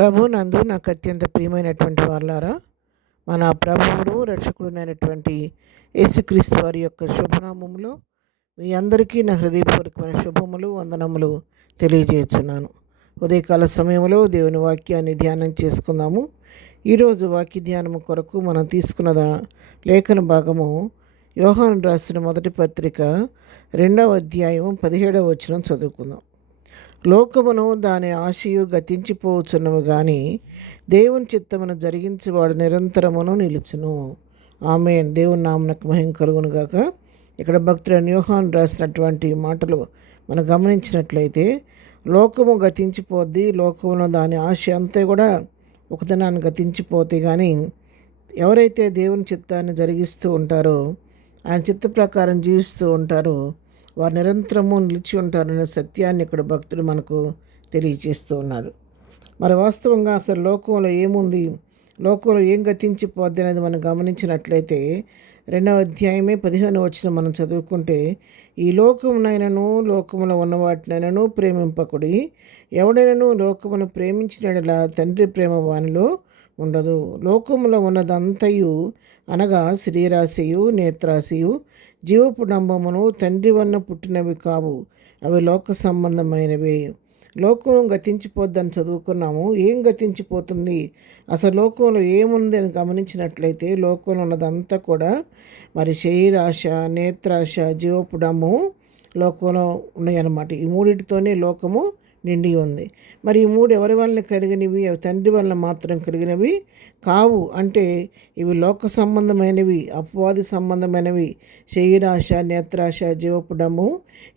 ప్రభు నందు నాకు అత్యంత ప్రియమైనటువంటి వాళ్ళారా, మన ప్రభువును రక్షకుడునైనటువంటి యేసుక్రీస్తు వారి యొక్క శుభనామములో మీ అందరికీ నా హృదయపూర్వకమైన శుభములు వందనములు తెలియజేస్తున్నాను. ఉదయకాల సమయంలో దేవుని వాక్యాన్ని ధ్యానం చేసుకుందాము. ఈరోజు వాక్య ధ్యానము కొరకు మనం తీసుకున్న లేఖన భాగము యోహాను రాసిన మొదటి పత్రిక 2వ అధ్యాయం 17వ వచనం చదువుకుందాం. లోకమును దాని ఆశయు గతించిపోవచ్చున్నవి కానీ దేవుని చిత్తమును జరిగించేవాడు నిరంతరమును నిలుచును. ఆమేన్. దేవుని నామమునకు మహిమ కలుగును గాక. ఇక్కడ భక్తుడైన యోహాను రాసినటువంటి మాటలు మనం గమనించినట్లయితే, లోకము గతించిపోద్ది, లోకములో దాని ఆశ అంతా కూడా ఒక దినాన్ని గతించిపోతే కానీ ఎవరైతే దేవుని చిత్తాన్ని జరిగిస్తూ ఉంటారో, ఆయన చిత్త ప్రకారం జీవిస్తూ ఉంటారో వారు నిరంతరము నిలిచి ఉంటారనే సత్యాన్ని ఇక్కడ భక్తుడు మనకు తెలియజేస్తూ ఉన్నాడు. మరి వాస్తవంగా అసలు లోకంలో ఏముంది, లోకంలో ఏం గతించిపోద్ది అనేది మనం గమనించినట్లయితే 2వ అధ్యాయమే 15వ వచనం మనం చదువుకుంటే, ఈ లోకమునైనను లోకములో ఉన్న వాటినైనను ప్రేమింపకుడి, ఎవడైనను లోకమును ప్రేమించినలా తండ్రి ప్రేమ వానిలో ఉండదు. లోకములో ఉన్నదంతయు అనగా శరీరాశయు నేత్రాశయు జీవపు డంబమును తండ్రి వలన పుట్టినవి కావు, అవి లోక సంబంధమైనవి. లోకం గతించిపోద్దని చదువుకున్నాము. ఏం గతించిపోతుంది, అసలు లోకంలో ఏముంది అని గమనించినట్లయితే, లోకంలో ఉన్నదంతా కూడా మరి శరీరాశ నేత్రాశ జీవపు డంబము లోకంలో ఉన్నాయన్నమాట. ఈ మూడింటితోనే లోకము నిండి ఉంది. మరి ఈ మూడు ఎవరి వలన కలిగినవి? అవి తండ్రి వలన మాత్రం కలిగినవి కావు. అంటే ఇవి లోక సంబంధమైనవి, అపవాది సంబంధమైనవి. శరీరాశ నేత్రాశ జీవపు డంబము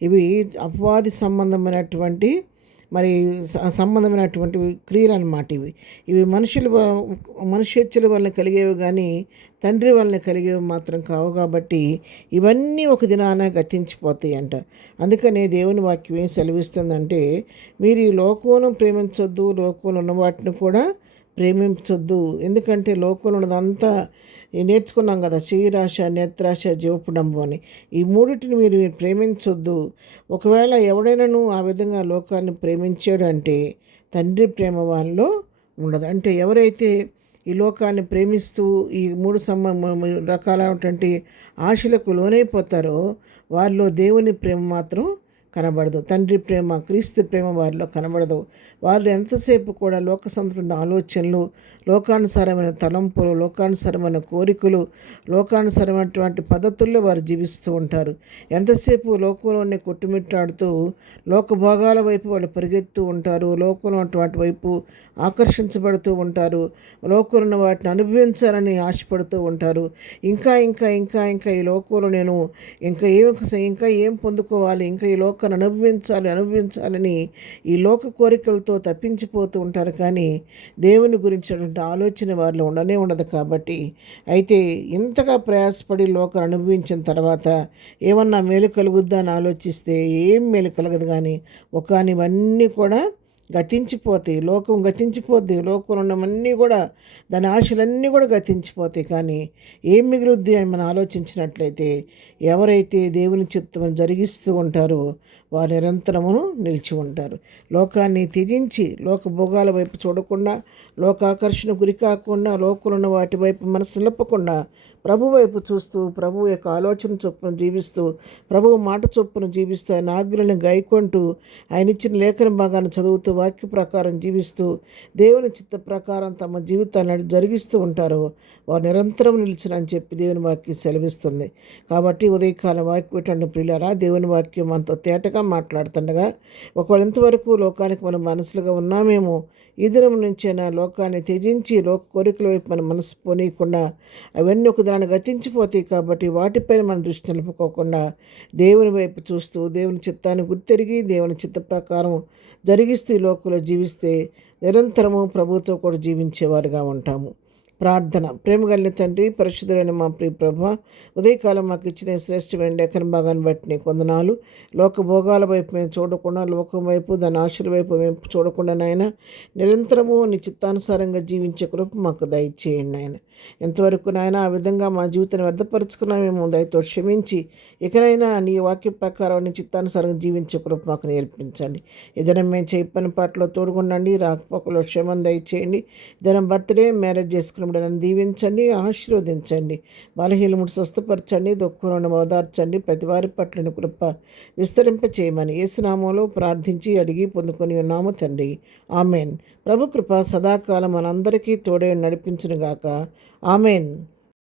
ఇవి అపవాది సంబంధమైనటువంటి మరి సంబంధమైనటువంటి క్రియలు అన్నమాట. ఇవి మనుష్యేచ్ఛల వలన కలిగేవి కానీ తండ్రి వలన కలిగేవి మాత్రం కావు. కాబట్టి ఇవన్నీ ఒక దినాన గతించిపోతాయి అంట. అందుకనే దేవుని వాక్యం ఏం సెలవిస్తుందంటే, మీరు ఈ లోకంలో ప్రేమించొద్దు, లోకంలో ఉన్న వాటిని కూడా ప్రేమించొద్దు. ఎందుకంటే లోకంలో ఉన్నదంతా నేర్చుకున్నాం కదా, శరీరాశ నేత్రాశ జీవపు డంబం అని. ఈ మూడింటిని మీరు ప్రేమించొద్దు. ఒకవేళ ఎవడైనాను ఆ విధంగా లోకాన్ని ప్రేమించాడు అంటే తండ్రి ప్రేమ వాళ్ళలో ఉండదు. అంటే ఎవరైతే ఈ లోకాన్ని ప్రేమిస్తూ ఈ మూడు రకాలైనటువంటి ఆశలకు లోనైపోతారో వారిలో దేవుని ప్రేమ మాత్రం కనబడదు. తండ్రి ప్రేమ క్రీస్తు ప్రేమ వారిలో కనబడదు. వారు ఎంతసేపు కూడా లోక సంబంధమైన ఆలోచనలు, లోకానుసారమైన తలంపులు, లోకానుసారమైన కోరికలు, లోకానుసారమైనటువంటి పద్ధతుల్లో వారు జీవిస్తూ ఉంటారు. ఎంతసేపు లోకంలోనే కొట్టుమిట్టాడుతూ లోక భోగాల వైపు వాళ్ళు పరిగెత్తూ ఉంటారు. లోకంలో ఉన్నటువంటి వైపు ఆకర్షించబడుతూ ఉంటారు. లోకంలో ఉన్న వాటిని అనుభవించాలని ఆశపడుతూ ఉంటారు. ఇంకా ఇంకా ఇంకా ఇంకా ఈ లోకంలో నేను ఇంకా ఏం పొందుకోవాలి, ఇంకా ఈ లోకాన్ని అనుభవించాలని ఈ లోక కోరికలతో తప్పించిపోతూ ఉంటారు. కానీ దేవుని గురించినటువంటి ఆలోచన వారిలో ఉండదు. కాబట్టి అయితే ఇంతగా ప్రయాసపడి లోకాన్ని అనుభవించిన తర్వాత ఏమన్నా మేలు కలుగుద్దా అని ఆలోచిస్తే ఏం మేలు కలగదు. కానీ ఇవన్నీ కూడా గతించిపోతాయి. లోకం గతించిపోద్ది. లోకంలో ఉన్నవన్నీ కూడా దాని ఆశలన్నీ కూడా గతించిపోతాయి. కానీ ఏం మిగులుద్ది అని మనం ఆలోచించినట్లయితే, ఎవరైతే దేవుని చిత్తము జరిగిస్తూ ఉంటారో వారు నిరంతరమును నిలిచి ఉంటారు. లోకాన్ని త్యజించి లోక భోగాల వైపు చూడకుండా, లోకాకర్షణ గురి కాకుండా, లోకంలో ఉన్న వాటి వైపు మనసు నిలపకుండా ప్రభు వైపు చూస్తూ, ప్రభు యొక్క ఆలోచన చొప్పున జీవిస్తూ, ప్రభువు మాట చొప్పున జీవిస్తూ, ఆయన ఆజ్ఞలను గాయకుంటూ, ఆయన ఇచ్చిన లేఖన భాగాన్ని చదువుతూ, వాక్య ప్రకారం జీవిస్తూ, దేవుని చిత్త ప్రకారం తమ జీవితాన్ని జరిగిస్తూ ఉంటారో వారు నిరంతరం నిలిచినని చెప్పి దేవుని వాక్యం సెలవిస్తుంది. కాబట్టి ఉదయకాలం వాక్యం ప్రియులారా, దేవుని వాక్యం మనతో తేటగా మాట్లాడుతుండగా, ఒకవేళ ఇంతవరకు లోకానికి మనం మనసులుగా ఉన్నామేమో, ఈ దినం నుంచైనా లోకాన్ని త్యజించి లోక కోరికల వైపు మన మనసు పోనీయకుండా అవన్నీ ఒక దాన్ని గతించిపోతాయి. కాబట్టి వాటిపైన మన దృష్టి నిలుపుకోకుండా దేవుని వైపు చూస్తూ, దేవుని చిత్తాన్ని గుర్తెరిగి దేవుని చిత్త ప్రకారం జరిగిస్తూ ఈ లోకంలో జీవిస్తే నిరంతరము ప్రభుతో కూడా జీవించేవారుగా ఉంటాము. ప్రార్థన. ప్రేమ కలిగిన తండ్రి, పరిశుద్ధుడైన మా ప్రియ ప్రభా, ఉదయకాలం మాకు ఇచ్చిన ఈ శ్రేష్టమైన లేఖన భాగాన్ని బట్టి నీకు వందనాలు. లోక భోగాల వైపు మేము చూడకుండా, లోకం వైపు దాని ఆశల వైపు మేము చూడకుండా నాయన, నిరంతరము నీ చిత్తానుసారంగా జీవించే కృప మాకు దయచేయండి నాయన. ఎంతవరకు నాయన ఆ విధంగా మా జీవితాన్ని వ్యర్థపరుచుకున్నామేమో దయతో క్షమించి, ఇకనైనా నీ వాక్య ప్రకారం నీ చిత్తానుసారంగా జీవించే కృప మాకు నేర్పించండి. ఏదైనా మేము చేయ పని పాటలో తోడుగుండండి, రాకపోకలో క్షేమం దయచేయండి. ఏదైనా బర్త్డే మ్యారేజ్ చేసుకున్నప్పుడు నన్ను దీవించండి, ఆశీర్వదించండి. బలహీనముడు స్వస్థపరచండి, దుఃఖంలో ఓదార్చండి. ప్రతి వారి పట్ల కృప విస్తరింప చేయమని యేసునామంలో ప్రార్థించి అడిగి పొందుకొని ఉన్నాము తండ్రి. ఆమెన్. ప్రభు కృప సదాకాలం మనందరికీ తోడే నడిపించునుగాక. ఆమెన్.